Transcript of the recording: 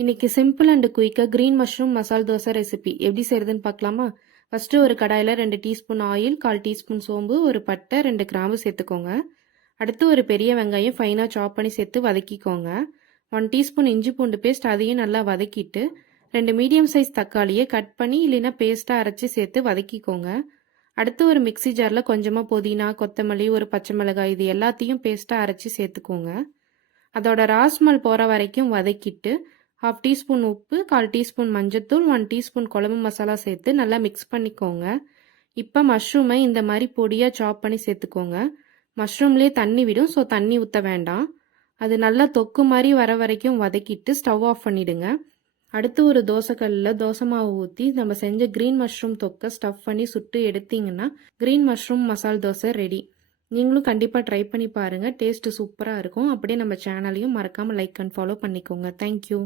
இன்னைக்கு simple and குயிக்காக green mushroom மசால் dosa recipe எப்படி செய்யறதுன்னு பார்க்கலாமா? ஃபர்ஸ்ட் ஒரு கடாயில் 2 டீஸ்பூன் ஆயில், 1/4 டீஸ்பூன் சோம்பு, ஒரு பட்டை, 2 கிராம்பு சேர்த்துக்கோங்க. அடுத்து ஒரு பெரிய வெங்காயம் ஃபைனாக சாப் பண்ணி சேர்த்து வதக்கிக்கோங்க. 1 டீஸ்பூன் இஞ்சி பூண்டு பேஸ்ட், அதையும் நல்லா வதக்கிட்டு 2 மீடியம் சைஸ் தக்காளியை கட் பண்ணி இல்லைன்னா பேஸ்ட்டாக அரைச்சி சேர்த்து வதக்கிக்கோங்க. அடுத்து ஒரு மிக்சி ஜாரில் கொஞ்சமாக புதினா, கொத்தமல்லி, ஒரு பச்சை மிளகாய் இது எல்லாத்தையும் பேஸ்ட்டாக அரைச்சி சேர்த்துக்கோங்க. அதோட ராஸ்மல் போகிற வரைக்கும் வதக்கிட்டு 1/2 டீஸ்பூன் உப்பு, 1/4 டீஸ்பூன் மஞ்சத்தூள், 1 டீஸ்பூன் குழம்பு மசாலா சேர்த்து நல்லா மிக்ஸ் பண்ணிக்கோங்க. இப்போ மஷ்ரூமை இந்த மாதிரி பொடியாக சாப் பண்ணி சேர்த்துக்கோங்க. மஷ்ரூம்லேயே தண்ணி விடும், ஸோ தண்ணி ஊற்ற வேண்டாம். அது நல்லா தொக்கு மாதிரி வர வரைக்கும் வதக்கிட்டு ஸ்டவ் ஆஃப் பண்ணிடுங்க. அடுத்து ஒரு தோசைக்கல்லில் தோசை மாவு ஊற்றி நம்ம செஞ்ச க்ரீன் மஷ்ரூம் தொக்கை ஸ்டஃப் பண்ணி சுட்டு எடுத்தீங்கன்னா க்ரீன் மஷ்ரூம் மசால் தோசை ரெடி. நீங்களும் கண்டிப்பாக ட்ரை பண்ணி பாருங்கள், டேஸ்ட்டு சூப்பராக இருக்கும். அப்படியே நம்ம சேனலையும் மறக்காமல் லைக் அண்ட் ஃபாலோ பண்ணிக்கோங்க. தேங்க்யூ.